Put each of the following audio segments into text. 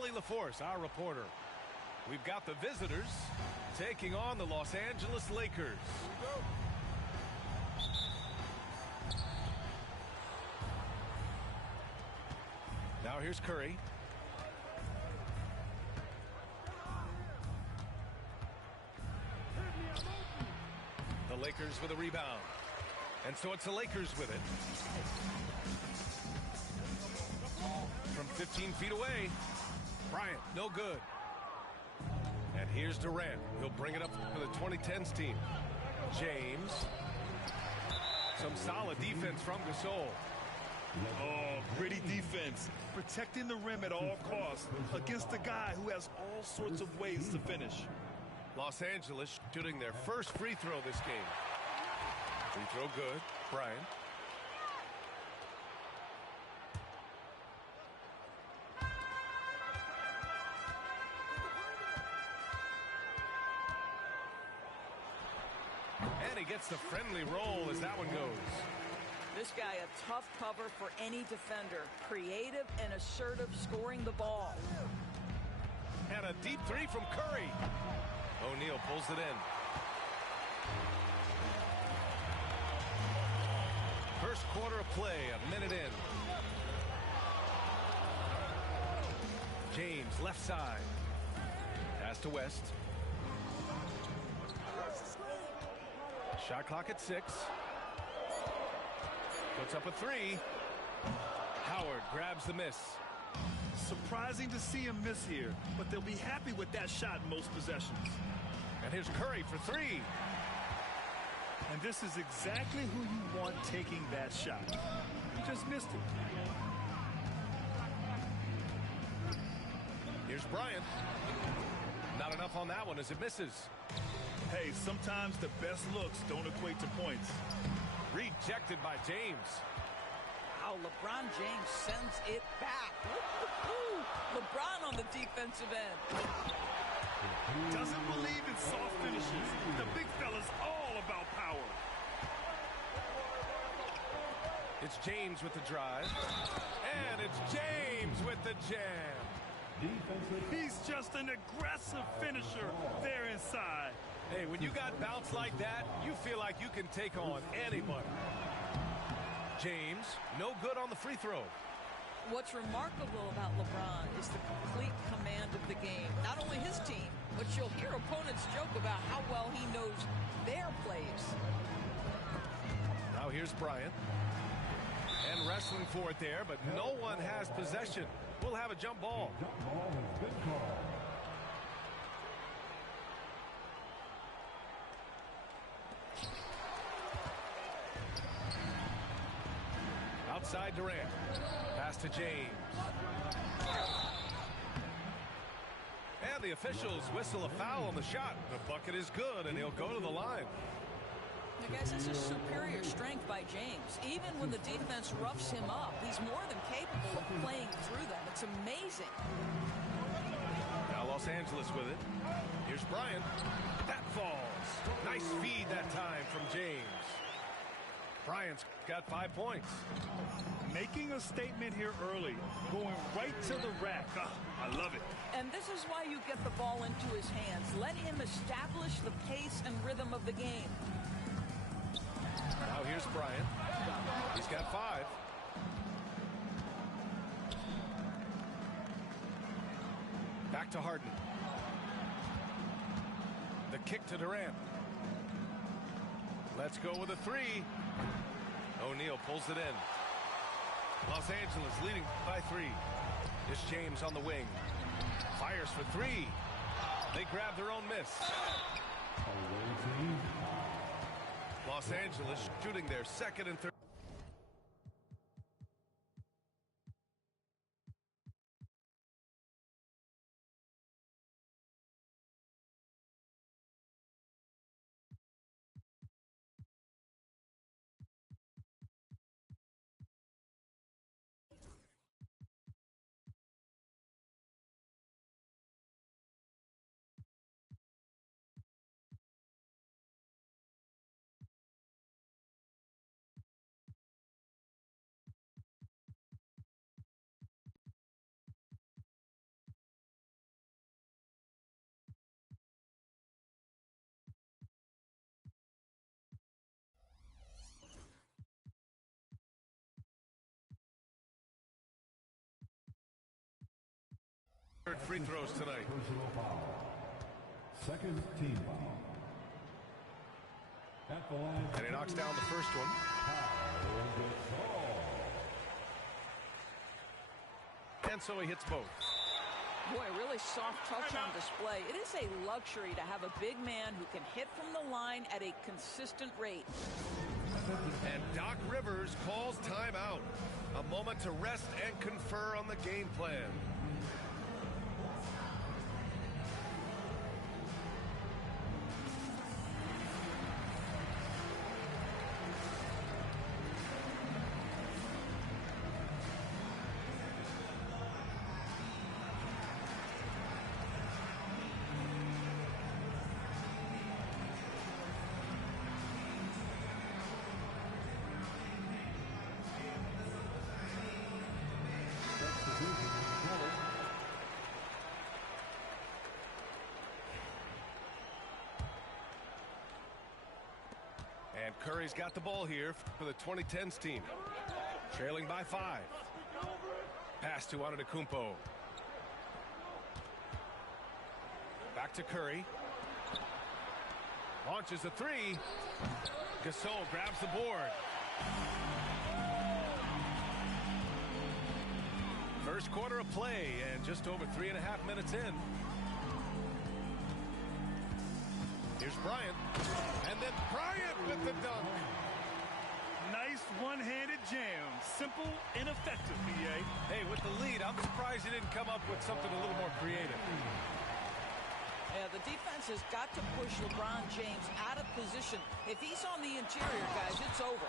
Allie LaForce, our reporter. We've got the visitors taking on the Los Angeles Lakers. Now here's Curry. The Lakers with a rebound. And so it's the Lakers with it. From 15 feet away. Bryant, no good. And here's Durant. He'll bring it up for the 2010s team. James. Some solid defense from Gasol. Oh, gritty defense. Protecting the rim at all costs against a guy who has all sorts of ways to finish. Los Angeles shooting their first free throw this game. Free throw good. Bryant. And he gets the friendly roll as that one goes. This guy a tough cover for any defender. Creative and assertive scoring the ball. And a deep three from Curry. O'Neal pulls it in. First quarter of play, a minute in. James, left side. Pass to West. Shot clock at 6. Puts up a 3. Howard grabs the miss. Surprising to see him miss here, but they'll be happy with that shot in most possessions. And here's Curry for 3. And this is exactly who you want taking that shot. He just missed it. Here's Bryant. Not enough on that one as it misses. Hey, sometimes the best looks don't equate to points. Rejected by James. Wow, LeBron James sends it back. LeBron on the defensive end. Doesn't believe in soft finishes. The big fella's all about power. It's James with the drive. And it's James with the jam. He's just an aggressive finisher there inside. Hey, when you got bounce like that, you feel like you can take on anybody. James, no good on the free throw. What's remarkable about LeBron is the complete command of the game. Not only his team, but you'll hear opponents joke about how well he knows their plays. Now here's Bryant. And wrestling for it there, but no one has possession. We'll have a jump ball. Outside Durant. Pass to James. And the officials whistle a foul on the shot. The bucket is good, and he'll go to the line. Now, guys, this is superior strength by James. Even when the defense roughs him up, he's more than capable of playing through them. It's amazing. Now Los Angeles with it. Here's Bryant. That falls. Nice feed that time from James. Bryant's got 5 points. Making a statement here early. Going right to the rack. I love it. And this is why you get the ball into his hands. Let him establish the pace and rhythm of the game. Now here's Bryant. He's got 5. Back to Harden. The kick to Durant. Let's go with a 3. O'Neal pulls it in. Los Angeles leading by 3. It's James on the wing. Fires for 3. They grab their own miss. Los Angeles shooting their second and third. free throws tonight. Personal foul. Second team foul. At the line. And he knocks down the first one. And so he hits both. Boy, really soft touch on display. It is a luxury to have a big man who can hit from the line at a consistent rate. And Doc Rivers calls timeout. A moment to rest and confer on the game plan. And Curry's got the ball here for the 2010s team. Trailing by 5. Pass to Antetokounmpo. Back to Curry. Launches a three. Gasol grabs the board. First quarter of play and just over 3.5 minutes in. Here's Bryant. And then Bryant with the dunk. Nice one-handed jam. Simple and effective, B.A. Hey, with the lead, I'm surprised he didn't come up with something a little more creative. Yeah, the defense has got to push LeBron James out of position. If he's on the interior, guys, it's over.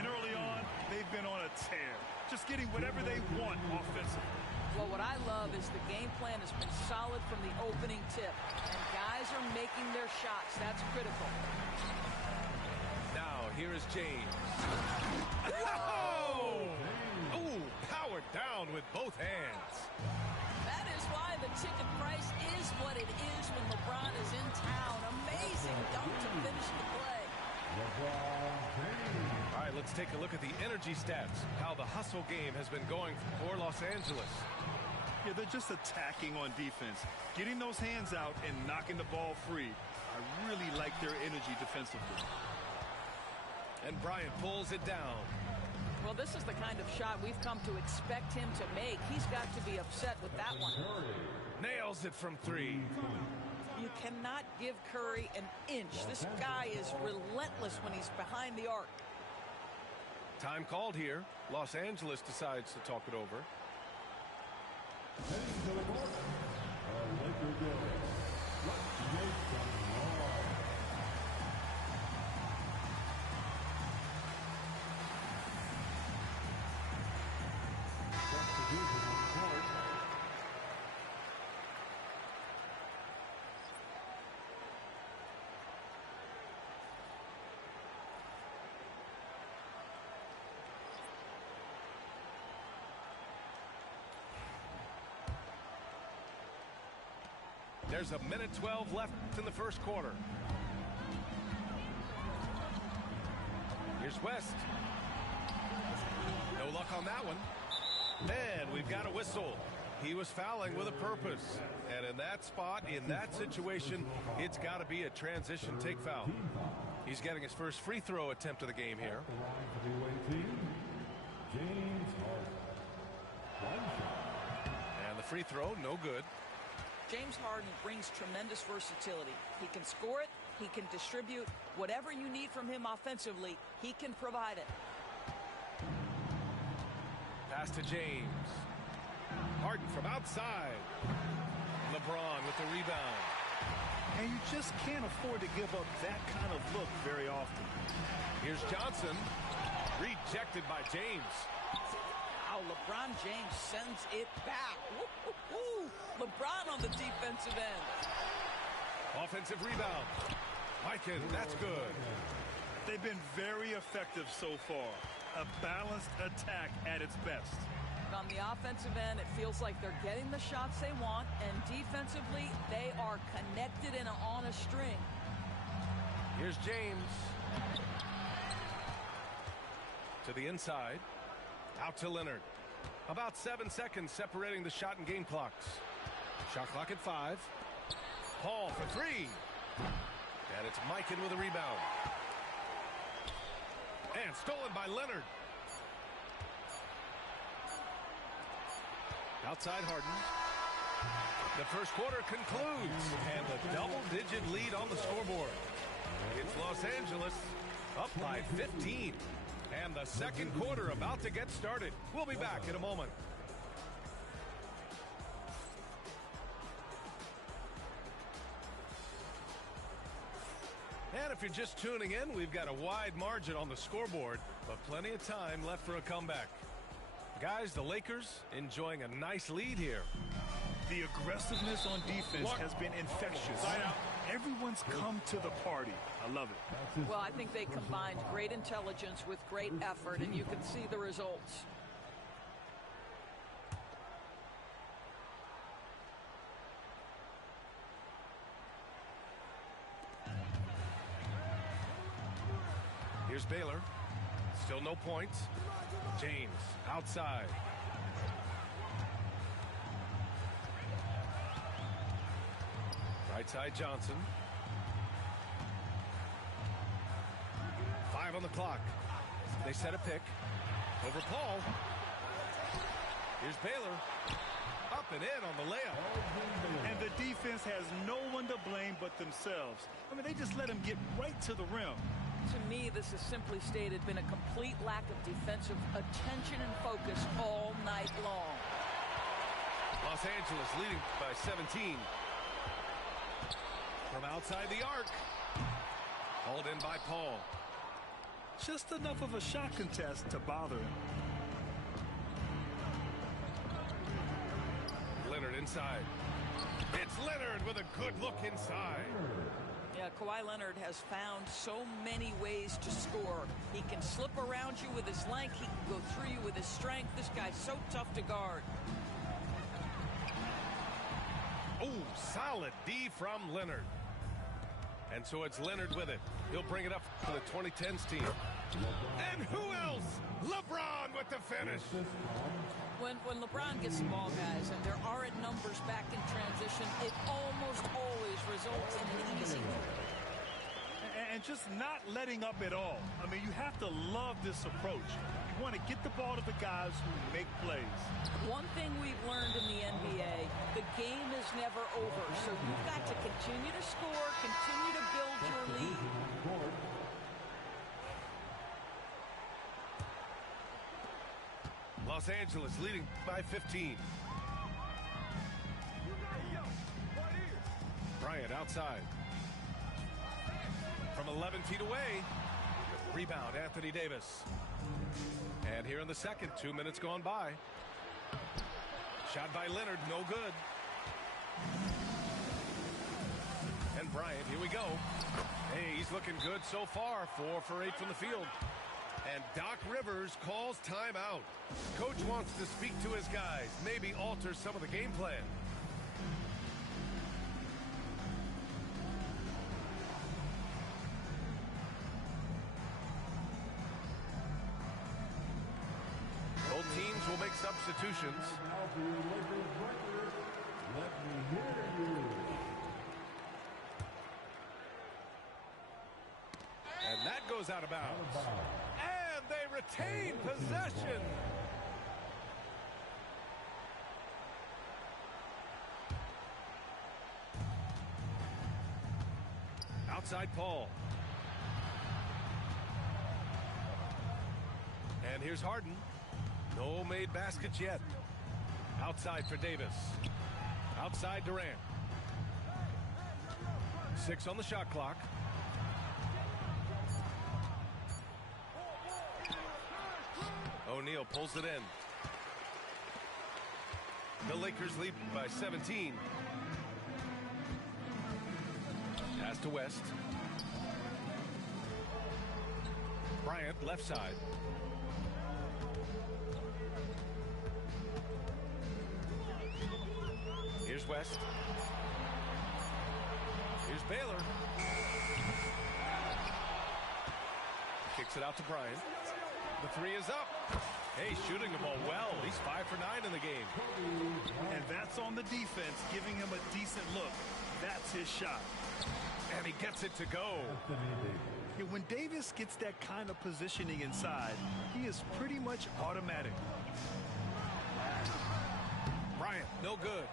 And early on, they've been on a tear. Just getting whatever they want offensively. Well, what I love is the game plan has been solid from the opening tip. And guys are making their shots. That's critical. Now, here is James. Oh! Ooh, powered down with both hands. That is why the ticket price is what it is when LeBron is in town. Amazing dunk to finish the play. All right, let's take a look at the energy stats. How the hustle game has been going for Los Angeles. Yeah, they're just attacking on defense. Getting those hands out and knocking the ball free. I really like their energy defensively. And Bryant pulls it down. Well, this is the kind of shot we've come to expect him to make. He's got to be upset with that one. Nails it from 3. You cannot give Curry an inch. This guy is relentless when he's behind the arc. Time called here. Los Angeles decides to talk it over. There's 1:12 left in the first quarter. Here's West. No luck on that one. And we've got a whistle. He was fouling with a purpose. And in that spot, in that situation, it's got to be a transition take foul. He's getting his first free throw attempt of the game here. And the free throw, no good. James Harden brings tremendous versatility. He can score it, he can distribute. Whatever you need from him offensively, he can provide it. Pass to James. Harden from outside. LeBron with the rebound. And you just can't afford to give up that kind of look very often. Here's Johnson. Rejected by James. Wow, LeBron James sends it back. Woo-hoo-hoo. LeBron on the defensive end. Offensive rebound. Mikan, that's good. They've been very effective so far. A balanced attack at its best. On the offensive end, it feels like they're getting the shots they want, and defensively, they are connected and on a string. Here's James. To the inside. Out to Leonard. About 7 seconds separating the shot and game clocks. Shot clock at 5. Paul for 3. And it's Mikan with a rebound. And stolen by Leonard. Outside Harden. The first quarter concludes. And a double-digit lead on the scoreboard. It's Los Angeles up by 15. And the second quarter about to get started. We'll be back in a moment. And if you're just tuning in, we've got a wide margin on the scoreboard, but plenty of time left for a comeback. Guys, the Lakers enjoying a nice lead here. The aggressiveness on defense has been infectious. Everyone's come to the party. I love it. Well, I think they combined great intelligence with great effort, and you can see the results. Here's Baylor. Still no points. James outside. Right side Johnson. 5 on the clock. They set a pick. Over Paul. Here's Baylor. Up and in on the layup. And the defense has no one to blame but themselves. I mean, they just let him get right to the rim. To me, this has simply stated been a complete lack of defensive attention and focus all night long. Los Angeles leading by 17. From outside the arc. Hauled in by Paul. Just enough of a shot contest to bother him. Leonard inside. It's Leonard with a good look inside. Yeah, Kawhi Leonard has found so many ways to score. He can slip around you with his length. He can go through you with his strength. This guy's so tough to guard. Oh, solid D from Leonard. And so it's Leonard with it. He'll bring it up for the 2010s team. And who else? LeBron with the finish. When LeBron gets the ball, guys, and there aren't numbers back in transition, it almost always results in an easy move. And just not letting up at all. I mean, you have to love this approach. You want to get the ball to the guys who make plays. One thing we've learned in the NBA, the game is never over. So you've got to continue to score, continue to build your lead. Los Angeles leading by 15. Bryant outside. From 11 feet away. Rebound, Anthony Davis. And here in the second, 2 minutes gone by. Shot by Leonard, no good. And Bryant, here we go. Hey, he's looking good so far. 4 for 8 from the field. And Doc Rivers calls timeout. Coach wants to speak to his guys, maybe alter some of the game plan. Both teams will make substitutions. Let me hear you. And that goes out of bounds. And they retain possession. Outside Paul. And here's Harden. No made baskets yet. Outside for Davis. Outside Durant. 6 on the shot clock. O'Neal pulls it in. The Lakers lead by 17. Pass to West. Bryant left side. Here's West. Here's Baylor. Kicks it out to Bryant. The 3 is up. Hey, shooting the ball well. He's 5 for 9 in the game. And that's on the defense, giving him a decent look. That's his shot. And he gets it to go. Yeah, when Davis gets that kind of positioning inside, he is pretty much automatic. Bryant, no good.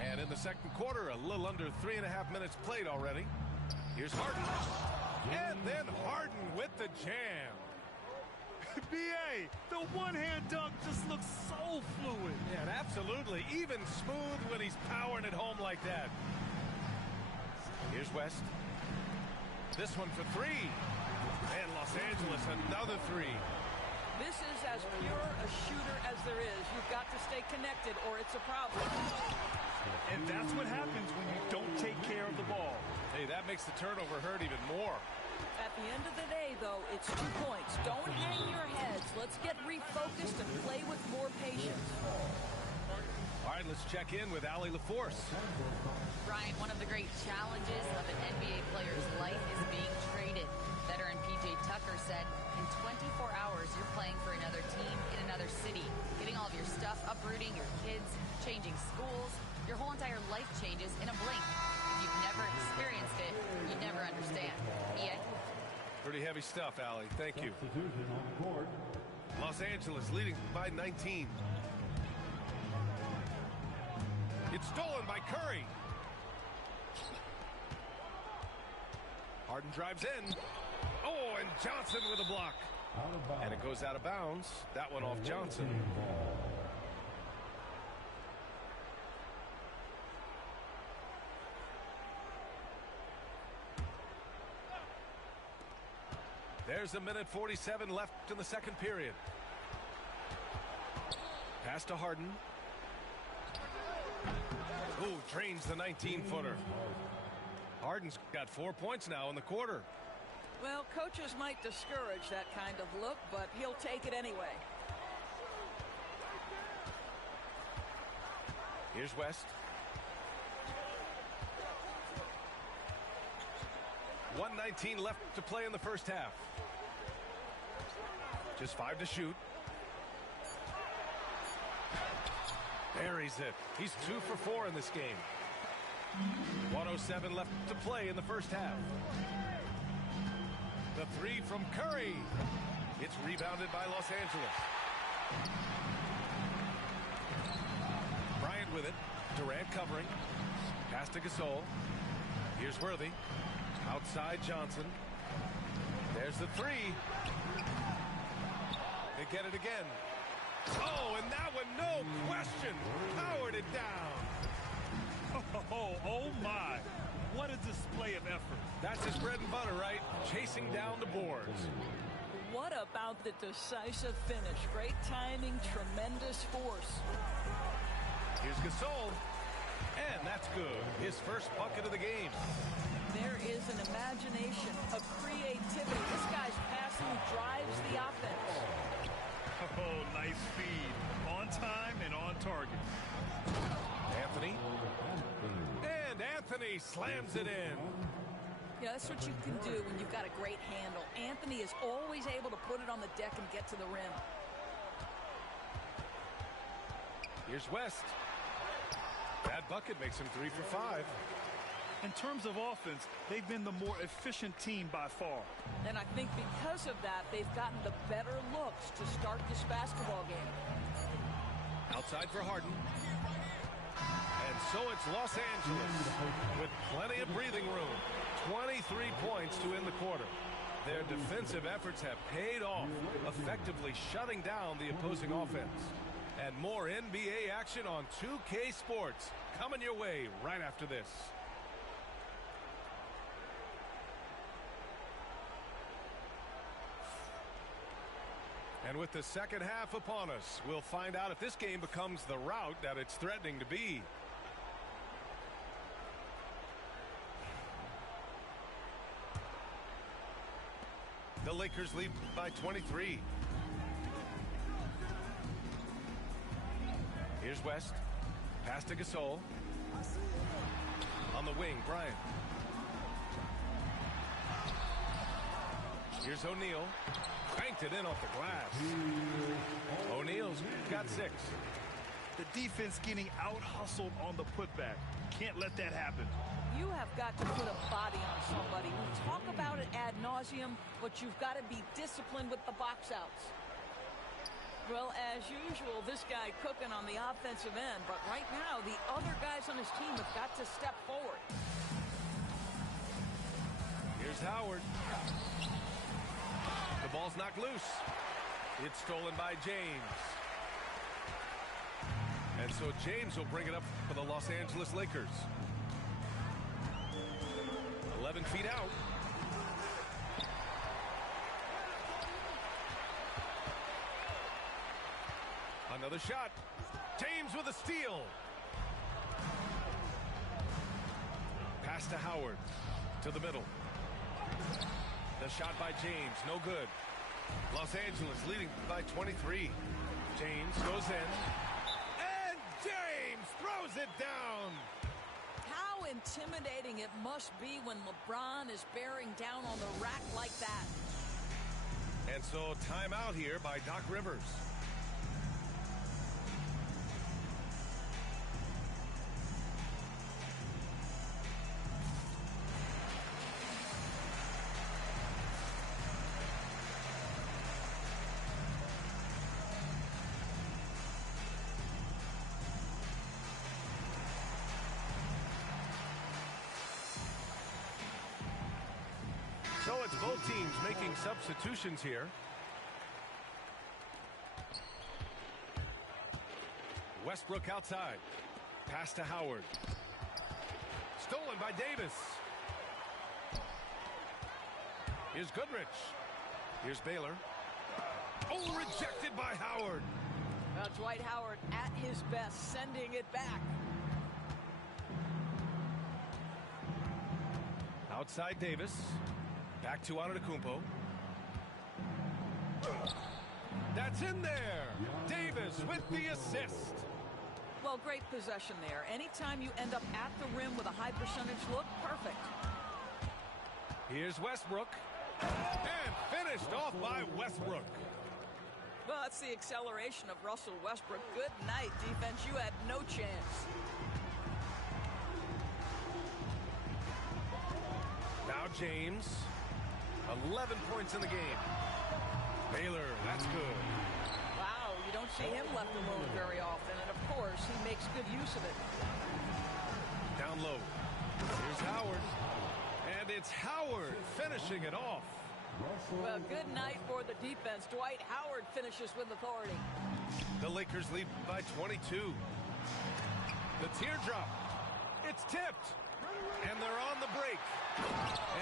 And in the second quarter, a little under 3.5 minutes played already. Here's Harden. And then Harden with the jam. B.A., the one-hand dunk just looks so fluid. Yeah, absolutely. Even smooth when he's powering it home like that. Here's West. This one for 3. And Los Angeles, another 3. This is as pure a shooter as there is. You've got to stay connected or it's a problem. And that's what happens when you don't take care of the ball. Hey, that makes the turnover hurt even more. At the end of the day, though, it's 2 points. Don't hang your heads. Let's get refocused and play with more patience. All right, let's check in with Allie LaForce. Brian, one of the great challenges of an NBA player's life is being traded. Veteran P.J. Tucker said, in 24 hours, you're playing for another team in another city, getting all of your stuff, uprooting your kids, changing schools. Your whole entire life changes in a blink. If you've never experienced it, you never understand. EA? Pretty heavy stuff, Allie. Thank you. Los Angeles leading by 19. It's stolen by Curry. Harden drives in. Oh, and Johnson with a block. And it goes out of bounds. That one off Johnson. There's a minute 47 left in the second period. Pass to Harden. Ooh, drains the 19-footer. Harden's got 4 points now in the quarter. Well, coaches might discourage that kind of look, but he'll take it anyway. Here's West. 1:19 left to play in the first half. Just 5 to shoot. Buries it. He's 2 for 4 in this game. 1:07 left to play in the first half. The 3 from Curry. It's rebounded by Los Angeles. Bryant with it. Durant covering. Pass to Gasol. Here's Worthy. Outside Johnson. There's the 3. They get it again. Oh, and that one, no question, powered it down. Oh my. What a display of effort. That's his bread and butter, right? Chasing down the boards. What about the decisive finish? Great timing, tremendous force. Here's Gasol. And that's good. His first bucket of the game. There is an imagination, a creativity. This guy's passing drives the offense. Oh, nice feed. On time and on target. Anthony. And Anthony slams it in. Yeah, that's what you can do when you've got a great handle. Anthony is always able to put it on the deck and get to the rim. Here's West. That bucket makes him 3 for 5. In terms of offense, they've been the more efficient team by far. And I think because of that, they've gotten the better looks to start this basketball game. Outside for Harden. And so it's Los Angeles with plenty of breathing room. 23 points to end the quarter. Their defensive efforts have paid off, effectively shutting down the opposing offense. And more NBA action on 2K Sports coming your way right after this. And with the second half upon us, we'll find out if this game becomes the rout that it's threatening to be. The Lakers lead by 23. Here's West. Pass to Gasol. On the wing, Bryant. Here's O'Neal. Banked it in off the glass. O'Neal's got 6. The defense getting out-hustled on the putback. Can't let that happen. You have got to put a body on somebody. We talk about it ad nauseum, but you've got to be disciplined with the box outs. Well, as usual, this guy cooking on the offensive end, but right now the other guys on his team have got to step forward. Here's Howard. The ball's knocked loose. It's stolen by James. And so James will bring it up for the Los Angeles Lakers. 11 feet out. Another shot. James with a steal. Pass to Howard. To the middle. The shot by James. No good. Los Angeles leading by 23. James goes in. And James throws it down. How intimidating it must be when LeBron is bearing down on the rack like that. And so timeout here by Doc Rivers. So it's both teams making substitutions here. Westbrook outside. Pass to Howard. Stolen by Davis. Here's Goodrich. Here's Baylor. Oh, rejected by Howard. Well, Dwight Howard at his best, sending it back. Outside Davis. Back to Antetokounmpo. That's in there. Davis with the assist. Well, great possession there. Anytime you end up at the rim with a high percentage look, perfect. Here's Westbrook. And finished off by Westbrook. Well, that's the acceleration of Russell Westbrook. Good night, defense. You had no chance. Now James. 11 points in the game. Baylor, that's good. Wow, you don't see him left alone very often, and of course, he makes good use of it. Down low. Here's Howard. And it's Howard finishing it off. Well, good night for the defense. Dwight Howard finishes with authority. The Lakers lead by 22. The teardrop. It's tipped. And they're on the break.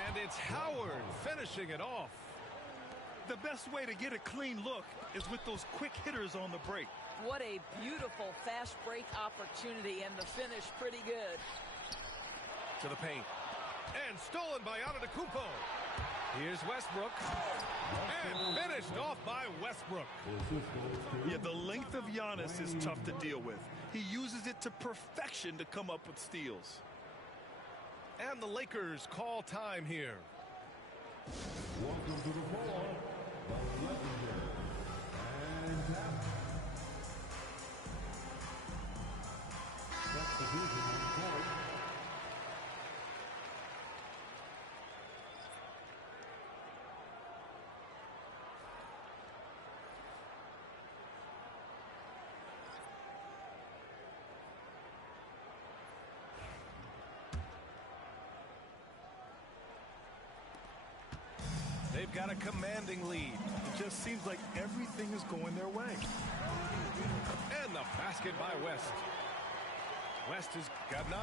And it's Howard finishing it off. The best way to get a clean look is with those quick hitters on the break. What a beautiful fast break opportunity, and the finish pretty good. To the paint. And stolen by Antetokounmpo. Here's Westbrook. And finished off by Westbrook. Yeah, the length of Giannis is tough to deal with. He uses it to perfection to come up with steals. And the Lakers call time here. Welcome to the floor, the legendary and substitution on the court. They've got a commanding lead. It just seems like everything is going their way. And the basket by West. West has got 9.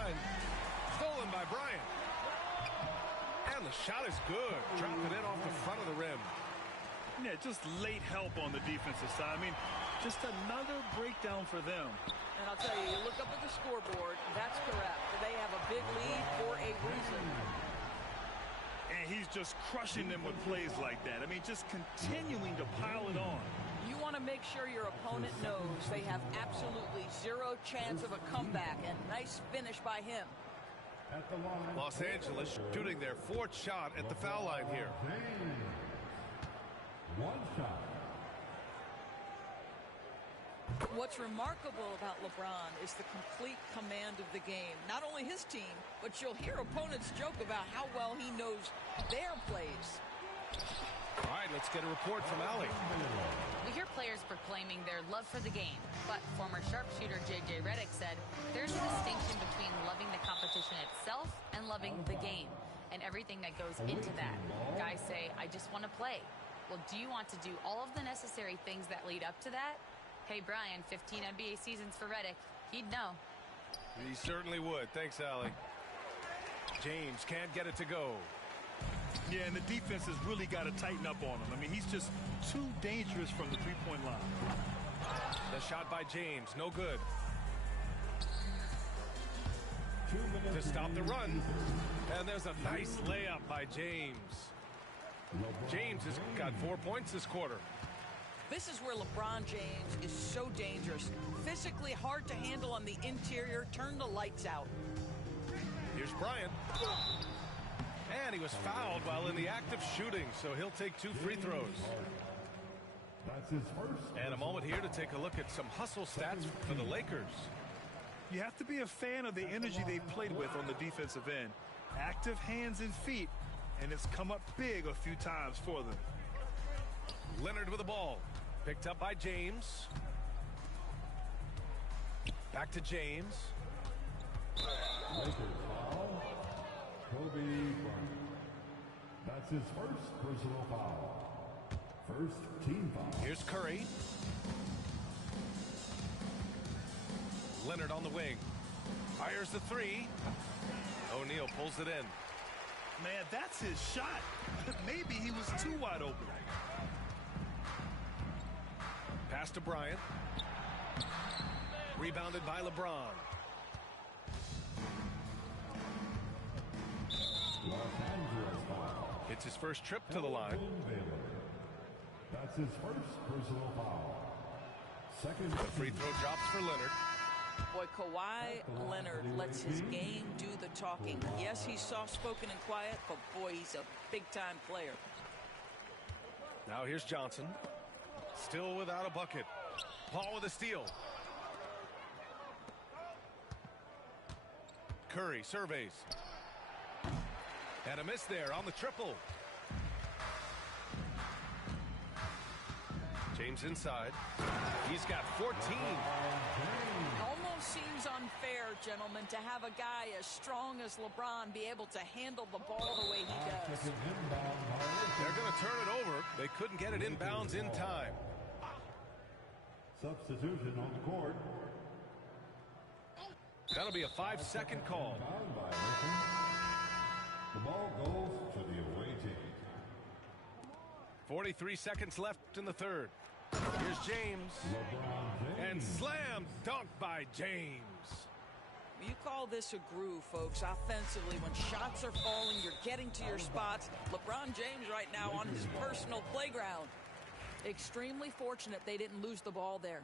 Stolen by Bryant. And the shot is good. Drop it in off the front of the rim. Yeah, just late help on the defensive side. I mean, just another breakdown for them. And I'll tell you, you look up at the scoreboard, that's correct. They have a big lead for a reason. And he's just crushing them with plays like that. I mean, just continuing to pile it on. You want to make sure your opponent knows they have absolutely zero chance of a comeback, and nice finish by him. At the line, Los Angeles shooting their 4th shot at the foul line here. One shot. What's remarkable about LeBron is the complete command of the game. Not only his team, but you'll hear opponents joke about how well he knows their plays. All right, let's get a report from Allie. We hear players proclaiming their love for the game, but former sharpshooter J.J. Redick said there's a distinction between loving the competition itself and loving the game and everything that goes into that. Guys say, I just want to play. Well, do you want to do all of the necessary things that lead up to that? Hey, Brian, 15 NBA seasons for Redick. He'd know. He certainly would. Thanks, Allie. James can't get it to go. Yeah, and the defense has really got to tighten up on him. I mean, he's just too dangerous from the three-point line. The shot by James, no good. 2 minutes To stop the run. And there's a nice layup by James. James has got 4 points this quarter. This is where LeBron James is so dangerous. Physically hard to handle on the interior. Turn the lights out. Here's Bryant. And he was fouled while in the act of shooting, so he'll take 2 free throws. That's his first. And a moment here to take a look at some hustle stats for the Lakers. You have to be a fan of the energy they've played with on the defensive end. Active hands and feet, and it's come up big a few times for them. Leonard with the ball. Picked up by James. Back to James. Lakers foul. Kobe Bryant. That's his first personal foul. First team foul. Here's Curry. Leonard on the wing. Fires the 3. O'Neal pulls it in. Man, that's his shot. Maybe he was too wide open. Pass to Bryant. Rebounded by LeBron. Los Angeles foul. It's his first trip to the line. That's his first personal foul. Second. The free throw drops for Leonard. Boy, Kawhi Leonard lets his game do the talking. Yes, he's soft-spoken and quiet, but boy, he's a big-time player. Now here's Johnson. Still without a bucket. Paul with a steal. Curry surveys. And a miss there on the triple. James inside. He's got 14. Almost seems unfair, gentlemen, to have a guy as strong as LeBron be able to handle the ball the way he does. They're going to turn it over. They couldn't get it inbounds in time. Substitution on the court. That'll be a 5-second call. Foul violation. The ball goes to the away team. 43 seconds left in the third. Here's James. LeBron James. And slam dunk by James. You call this a groove, folks. Offensively, when shots are falling, you're getting to your spots. LeBron James right now on his personal playground. Extremely fortunate they didn't lose the ball there.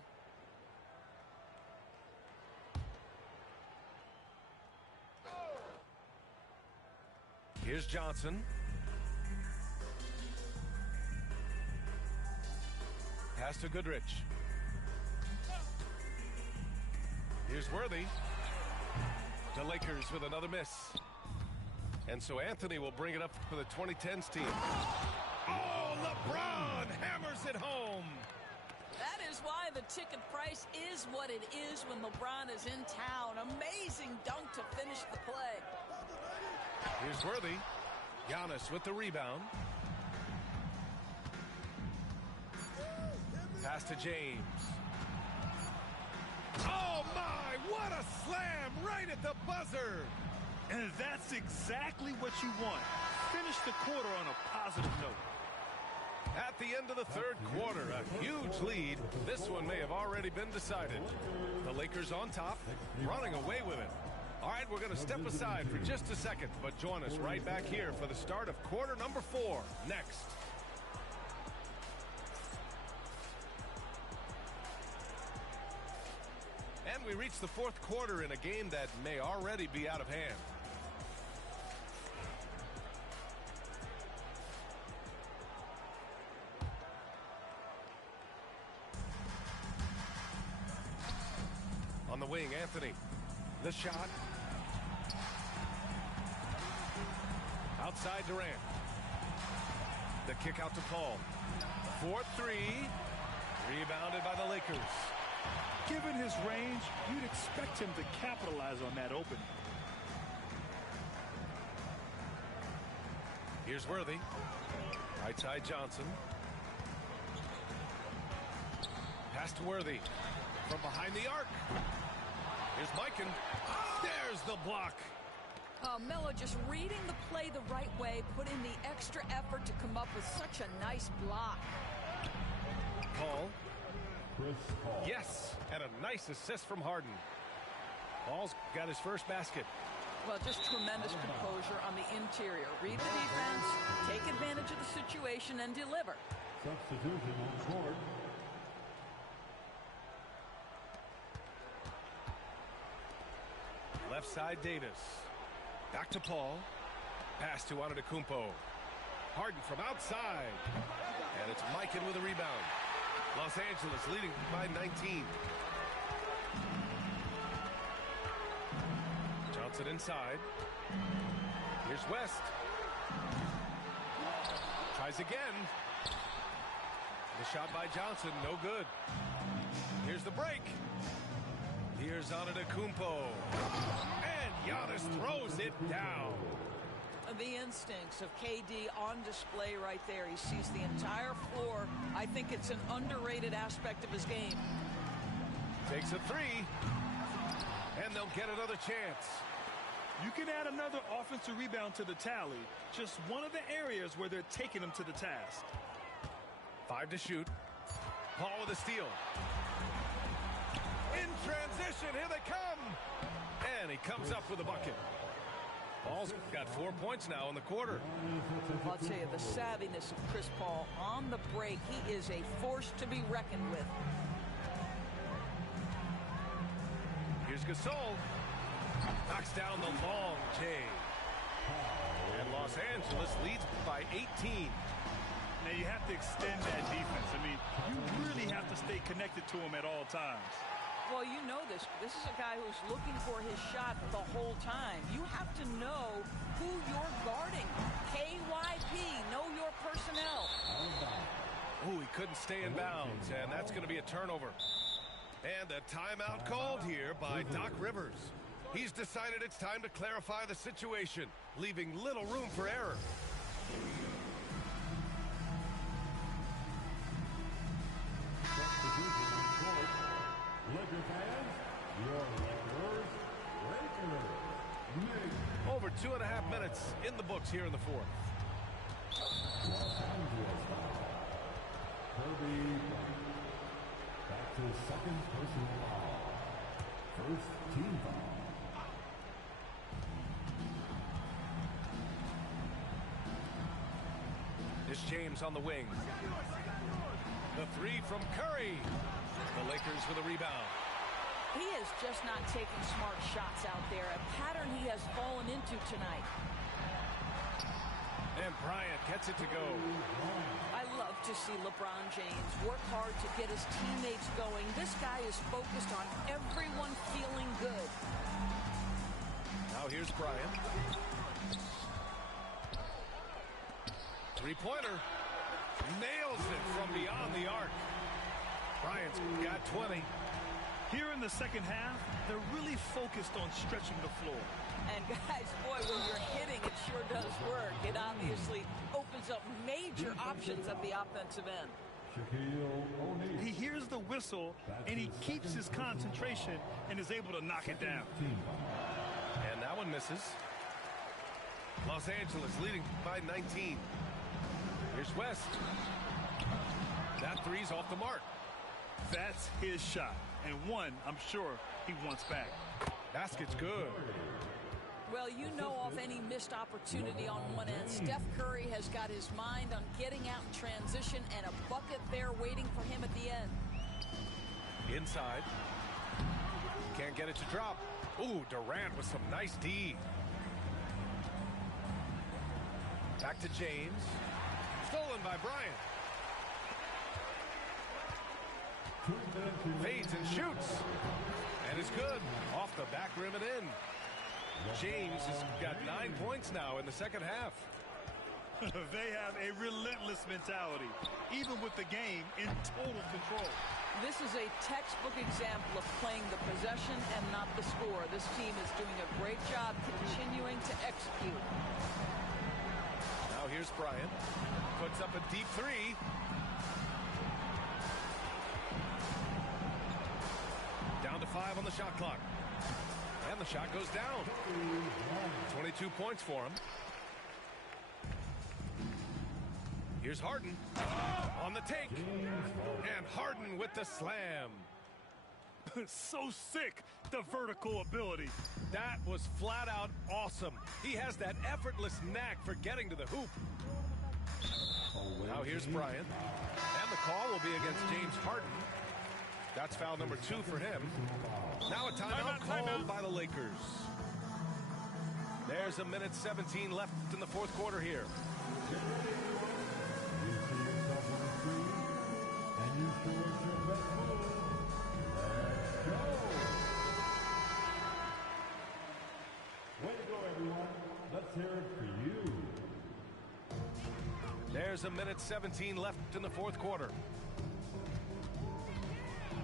Here's Johnson. Pass to Goodrich. Here's Worthy. The Lakers with another miss. And so Anthony will bring it up for the 2010s team. Oh, LeBron hammers it home. That is why the ticket price is what it is when LeBron is in town. Amazing dunk to finish the play. Here's Worthy. Giannis with the rebound. Pass to James. Oh my, what a slam right at the buzzer. And that's exactly what you want. Finish the quarter on a positive note. At the end of the third quarter, a huge lead. This one may have already been decided. The Lakers on top, running away with it. All right, we're going to step aside for just a second, but join us right back here for the start of quarter number 4 next. And we reach the fourth quarter in a game that may already be out of hand. Anthony. The shot. Outside Durant. The kick out to Paul. 4-3. Rebounded by the Lakers. Given his range, you'd expect him to capitalize on that opening. Here's Worthy. Right side Johnson. Pass to Worthy. From behind the arc. Here's Mikan. There's the block. Melo just reading the play the right way, put in the extra effort to come up with such a nice block. Paul. Chris Paul. Yes, and a nice assist from Harden. Paul's got his first basket. Well, just tremendous composure on the interior. Read the defense, take advantage of the situation, and deliver. Substitution on court. Left side Davis. Back to Paul. Pass to Antetokounmpo. Harden from outside. And it's Mikan with a rebound. Los Angeles leading by 19. Johnson inside. Here's West. Tries again. The shot by Johnson, no good. Here's the break. Here's Antetokounmpo. And Giannis throws it down. The instincts of KD on display right there. He sees the entire floor. I think it's an underrated aspect of his game. Takes a three. And they'll get another chance. You can add another offensive rebound to the tally. Just one of the areas where they're taking him to the task. 5 to shoot. Paul with a steal. In transition, here they come. And he comes up with a bucket. Paul's got 4 points now in the quarter. I'll tell you, the savviness of Chris Paul on the break, he is a force to be reckoned with. Here's Gasol. Knocks down the long J. And Los Angeles leads by 18. Now you have to extend that defense. I mean, you really have to stay connected to him at all times. Well, you know this. This is a guy who's looking for his shot the whole time. You have to know who you're guarding. KYP, know your personnel. Oh, he couldn't stay in bounds, and that's going to be a turnover. And a timeout called here by Doc Rivers. He's decided it's time to clarify the situation, leaving little room for error. Laker fans, your Lakers. Over 2.5 minutes in the books here in the fourth. Los Angeles foul. Kirby back to his second personal foul. First team foul. It's James on the wing. The three from Curry. The Lakers with a rebound. He is just not taking smart shots out there, a pattern he has fallen into tonight. And Bryant gets it to go. I love to see LeBron James work hard to get his teammates going. This guy is focused on everyone feeling good. Now here's Bryant. Three-pointer. Nails it from beyond the arc. Bryant's got 20. Here in the second half, they're really focused on stretching the floor. And guys, boy, when you're hitting, it sure does work. It obviously opens up major options at the offensive end. Shaquille O'Neal. He hears the whistle, and he keeps his concentration and is able to knock it down. And that one misses. Los Angeles leading by 19. Here's West. That three's off the mark. That's his shot, and one I'm sure he wants back. Basket's good. Well, you know off any missed opportunity on one end. Steph Curry has got his mind on getting out in transition and a bucket there waiting for him at the end. Inside. Can't get it to drop. Ooh, Durant with some nice D. Back to James. Stolen by Bryant. Fades and shoots. And it's good. Off the back rim and in. James has got 9 points now in the second half. They have a relentless mentality, even with the game in total control. This is a textbook example of playing the possession and not the score. This team is doing a great job continuing to execute. Now here's Bryant. Puts up a deep three. Down to 5 on the shot clock. And the shot goes down. 22 points for him. Here's Harden on the take. And Harden with the slam. So sick, the vertical ability. That was flat out awesome. He has that effortless knack for getting to the hoop. Now here's Bryant. And the call will be against James Harden. That's foul number 2 for him. Now a timeout called by the Lakers. There's a minute 17 left in the fourth quarter here. Way to go, everyone. Let's hear it for you. There's a minute 17 left in the fourth quarter.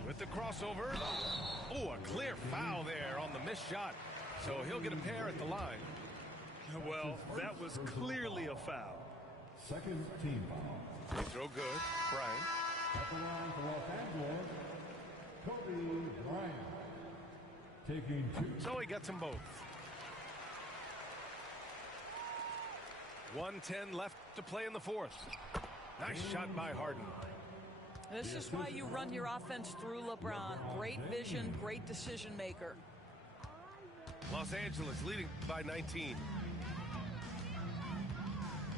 With the crossover. Oh, a clear foul there on the missed shot. So he'll get a pair at the line. Well, that was clearly a foul. Second team foul. Free throw good. Bryant. At the line for Los Angeles, Kobe Bryant. Taking 2. So he gets them both. 1:10 left to play in the fourth. Nice shot by Harden. This is why you run your offense through LeBron. Great vision, great decision maker. Los Angeles leading by 19.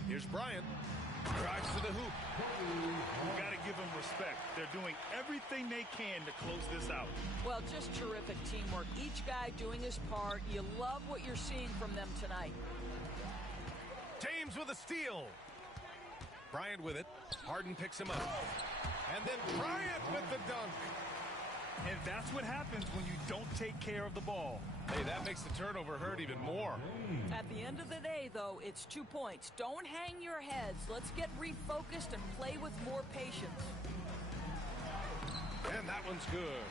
Here's Bryant. Drives to the hoop. You got to give them respect. They're doing everything they can to close this out. Well, just terrific teamwork. Each guy doing his part. You love what you're seeing from them tonight. James with a steal. Bryant with it. Harden picks him up. And then Bryant with the dunk. And that's what happens when you don't take care of the ball. Hey, that makes the turnover hurt even more. At the end of the day, though, it's 2 points. Don't hang your heads. Let's get refocused and play with more patience. And that one's good.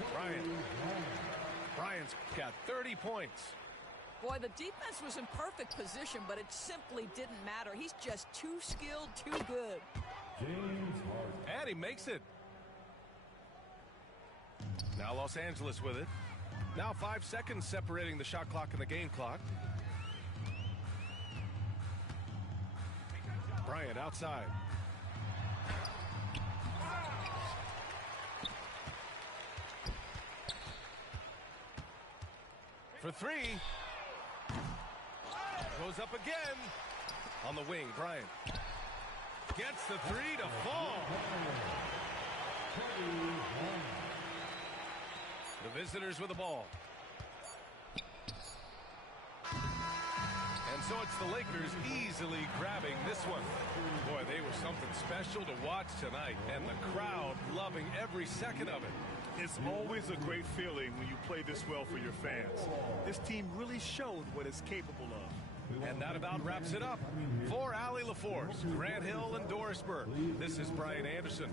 Bryant's got 30 points. Boy, the defense was in perfect position, but it simply didn't matter. He's just too skilled, too good. James Harden. And he makes it. Now Los Angeles with it. Now 5 seconds separating the shot clock and the game clock. Bryant outside. For 3. Goes up again. On the wing, Bryant. Gets the 3 to fall. The visitors with the ball. And so it's the Lakers easily grabbing this one. Boy, they were something special to watch tonight, and the crowd loving every second of it. It's always a great feeling when you play this well for your fans. This team really showed what it's capable of. And that about wraps it up. For Allie LaForce, Grant Hill, and Doris Burke, this is Brian Anderson.